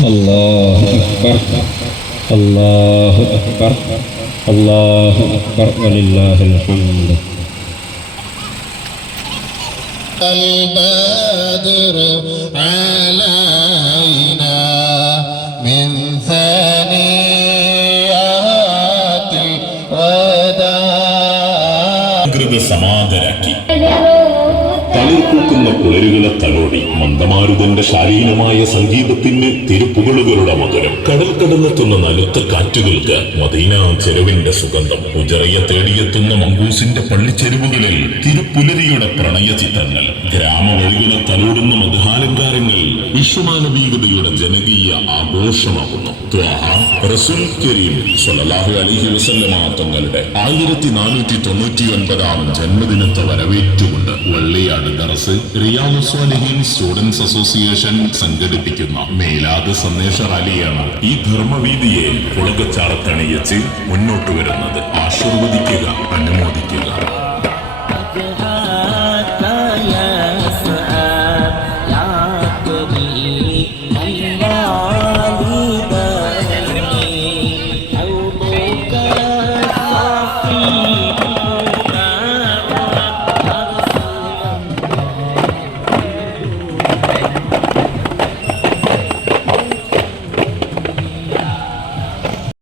الله أكبر الله أكبر الله أكبر ولله الحمد. البدر علينا من ثنيات الوداع. സമാദരാക്കി തളിർപ്പൂക്കുന്ന കുളിരുകളെ തലോടി മന്ദമാരുതന്റെ ശാലീനമായ സംഗീതത്തിന് തിരുപ്പുകളുകളുടെ മധുരം. കടൽ കടന്നെത്തുന്ന നനുത്ത കാറ്റുകൾക്ക് മദീന ചെരുവിന്റെ സുഗന്ധം. ഉജറയെ തേടിയെത്തുന്ന മങ്കൂസിന്റെ പള്ളിച്ചെരുവുകളിൽ തിരുപ്പുലരിയുടെ പ്രണയ ചിത്രങ്ങൾ. ഗ്രാമവഴികളെ തലോടുന്ന മധുഹാലങ്കാരങ്ങൾ വിശ്വമാനവീകതയുടെ ജനകീയ ആഘോഷമാകുന്നു. റസൂൽ കരീം സ്വല്ലല്ലാഹു അലൈഹി വസല്ലമ തങ്ങളുടെ 1499 ജന്മദിനത്തെ വരവേറ്റുകൊണ്ട് വള്ളിയാട് ദർസ് റിയാദുസ് സ്വാലിഹീൻ സ്റ്റുഡൻസ് അസോസിയേഷൻ സംഘടിപ്പിക്കുന്ന മീലാദ് സന്ദേശ റാലിയാണ് ഈ ധർമ്മവീതിയെ പുളകച്ചാർത്തണിയിച്ച് മുന്നോട്ട് വരുന്നത്. ആശീർവദിക്കുക, അനുമോദിക്കുക.